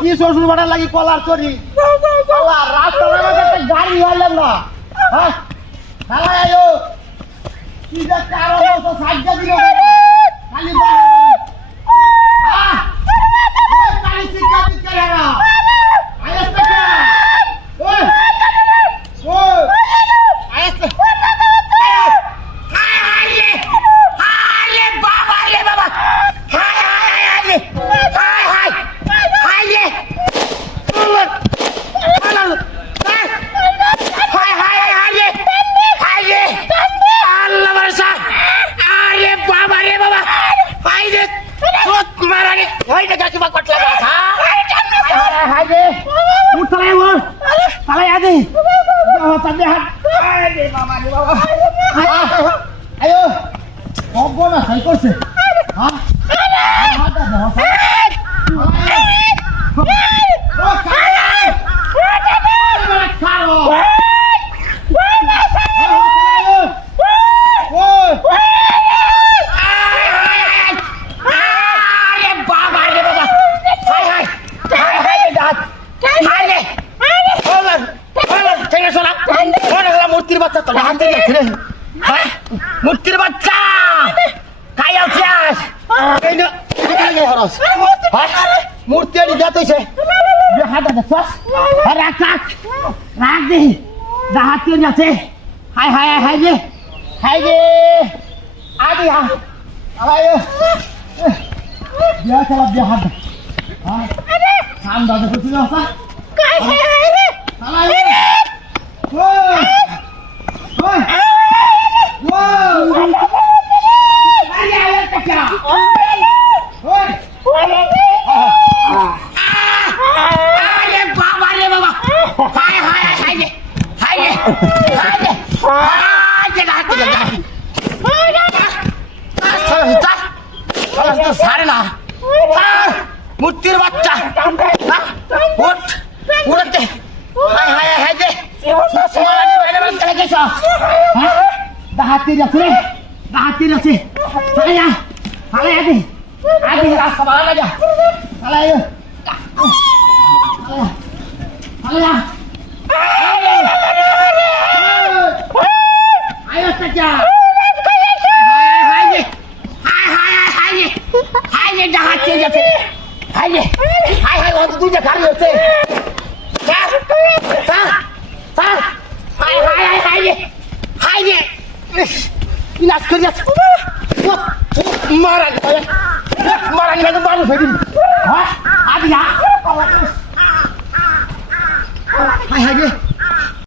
কি শ্বশুর বাড়া লাগি কলার চড়ি রাস্তার একটা গাড়ি হইলাম না হ্যাঁ খালা আয়ো কি যে কারণ তো সাজ্জা দিল খালি ayo ngobrol lah saya kursi hah ada dah মূর্তির বাচ্চা খাই আছিস মূর্তি যাত হয়েছে রাখ রাখ রাখ দেখি হাত আছে হাই হাই হাই রে হাই রে আদি হা বিয়া চালা বিয়া হাত সাম দাদা করছিল মূর্তির বাচ্চা উড়তে হাতির আছে হাতির আছে আদি রাস্তা বাড়া যা